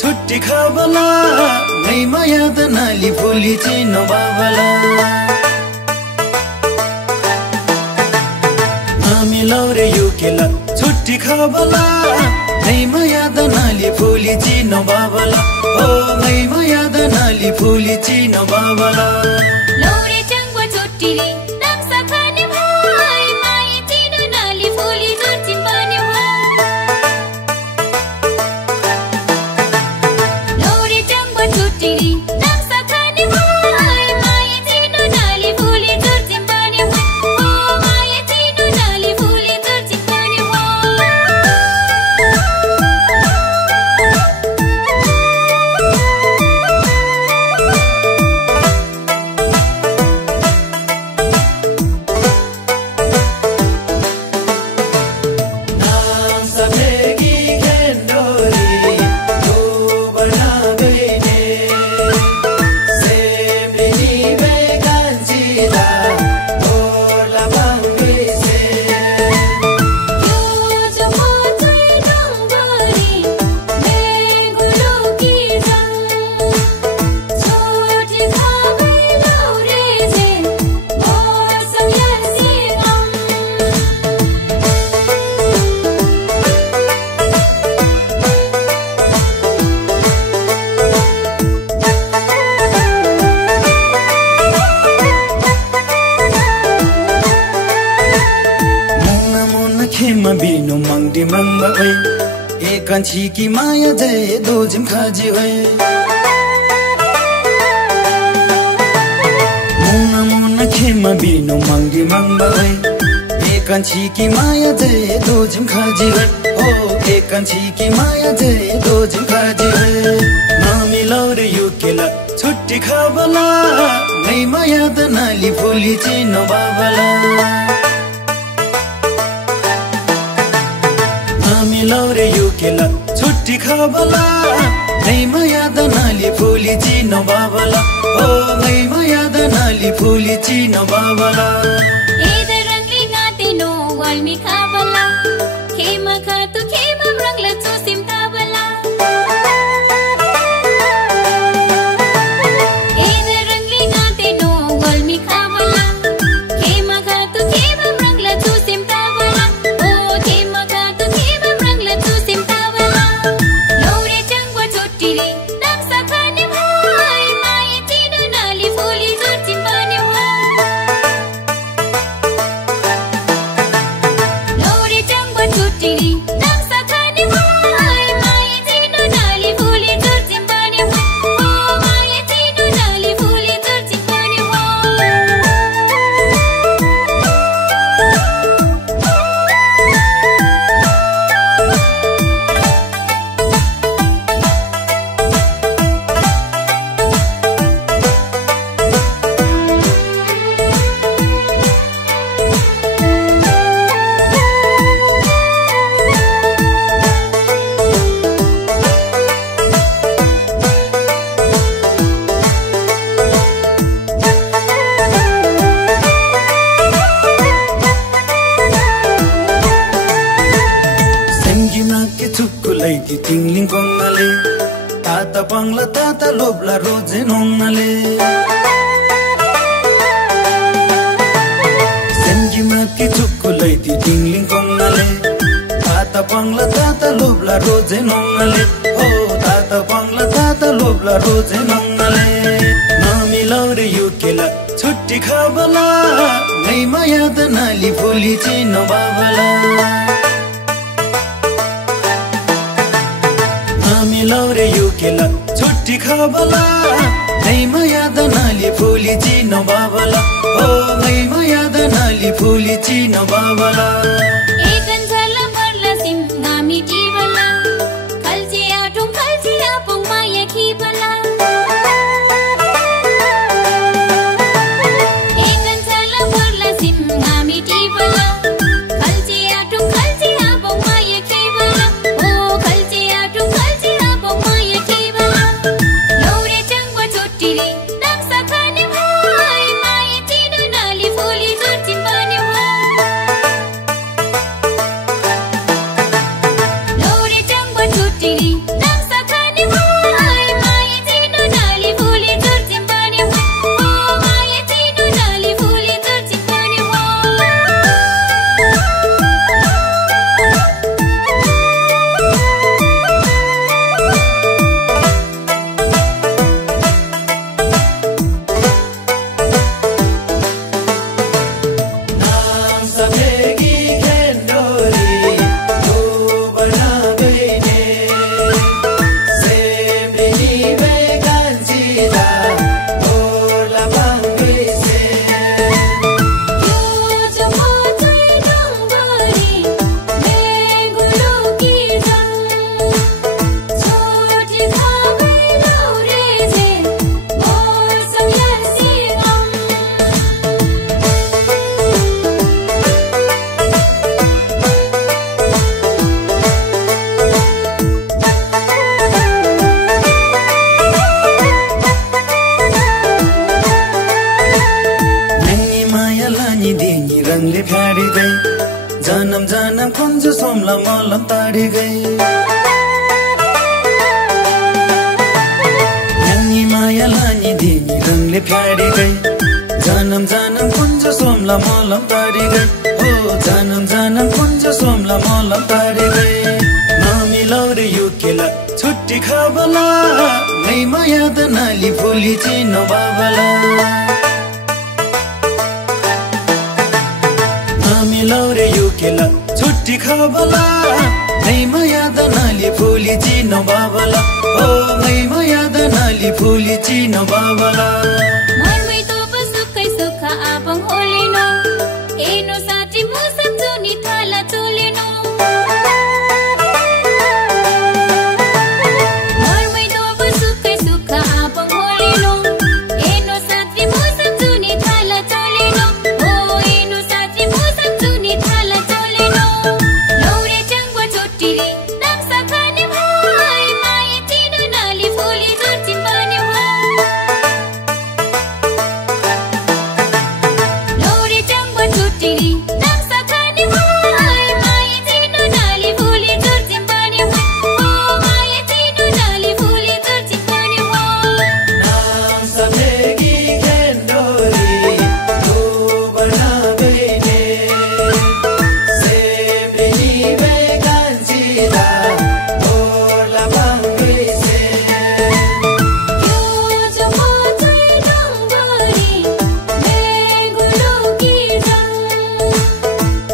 छुट्टी खाबला नै माया द नाली फुली चिनो बाबला हामी लौरे युकेला छुट्टी खाबला नै माया द नाली फुली चिनो बाबला ओ नै माया द नाली फुली चिनो बाबला लौरे चंगो छुट्टी रे नक्सा खाने भाई माया चिनो नाली फुली जुर्चिन बने खेमा बिनु मंगदी मंगबा ओइ एकांची की माया जय दो जिम खाजी ओइ मुना मुना खेमा बिनु मंगदी मंगबा ओइ एकांची की माया जय दो जिम खाजी ओइ ओ एकांची की माया जय दो जिम खाजी ओइ नामी लौरे युकेला छुट्टी खाबला नै माया द नाली फुली चिनो बाबला हामी लौरे युकेला छुट्टी खाबला नै माया द नाली फुली चिनो बाबला ओ नै माया द नाली फुली चिनो बाबला एदे रंगली गाते नो वाल्मी खाबला खेमा खातु खेमा रंगला चुसिम ताबला एदे रंगली गाते नो वाल्मी खाबला खेमा खातु खेमा रंगला चुसिम ताबला ओ खेमा खातु खेमा रंगला चुसिम ताबला लौरे चंगो छुट्टी रे नक्सा खाने भाई माया चिनो नाली फुली जुर्चिन बने लौरे चंगो छुट्टी रे नक्सा खाने भाई माया चिनो नाली फुली जुर्चिन बने ओ माया चिनो नाली फुली जुर्चिन बने लैकी टिङलिङ कङ्गाले ताता पङ्ला ताता लोब्ला रोजे नोङ्गाले ताता लोब्ला रोजे नङले हो ताता पङ्ला ताता लोब्ला रोजे नङले नमिलाउ रे यो केला छुट्टी खाबला नै माया द नाली फुली चिन बाबला नमिलाउ रे यो केला छुट्टी खाबला नै माया द नाली फुली चिन बाबला हो नै माया द नाली फुली चिन बाबला जन्म जन्म कुंज सोमला मलम ताड़ी गई नंगी माया लानी देनी रंगले फ्याड़ी गई जन्म जन्म कुंज सोमला मलम ताड़ी गई हो जन्म जन्म कुंज सोमला मलम ताड़ी गई नमिलाउ रे यो केला छुट्टी खाबला नै माया द नाली फुली चिन बाबला नमिलाउ रे यो केला छुट्टी खाबला नै माया द नाली फुली चिन बाबला हो नै माया द नाली फुली चिन बाबला मर्मै तो सुखै सुख आपङ होलिनो एनो साथी मुसम जुनी थाला चोलिनो मर्मै तो सुखै सुख आपङ होलिनो एनो साथी मुसम जुनी थाला चोलिनो ओ एनो साथी मुसम जुनी थाला चोलिनो लौरे चंगो छोटीरी नक्सा खाने भाइ माया चिनो नाली फुली जुर्चिन बन्यो लौरे चंगो छोटीरी नक्सा खाने भाइ माया चिनो नाली फुली जुर्चिन बन्यो ओ माया चिनो नाली फुली जुर्चिन बन्यो नाम समेगी खेन्डोरी तू बना बेने सेम्बिनी बेगान्जिला ओला बाङ्गै से यो जो मोचै डङ्गरी मेगुलो गिजा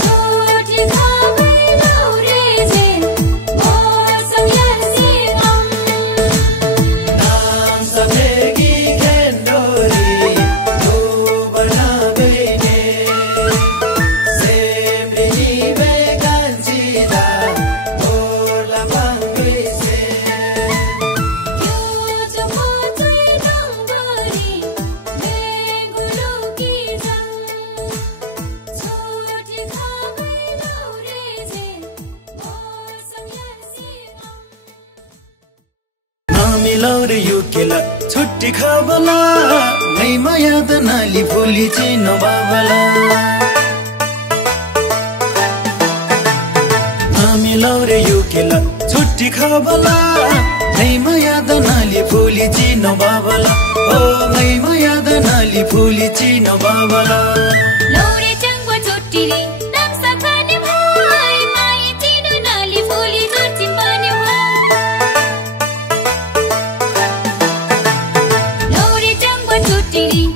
छोटी खाबै लौरे जे मोसम यासिम नाम समेगी खेन्डोरी तू बना बेने सेम्बिनी बेगान्जिला ओला बाङ्गै से यो जो मोचै डङ्गरी मेगुलो गिजा छोटी खाबै लौरे जे मोसम यासिम नमिलाउ रे यो केला छुट्टी खाबला नै माया द नाली फुली चिन बाबला नमिलाउ रे यो केला छुट्टी खाबला नै माया द नाली फुली चिन बाबला ओ नै माया द नाली फुली चिन बाबला लौरे चंगो छोटीरी नक्सा खाने भाइ माया चिनो नाली भिडी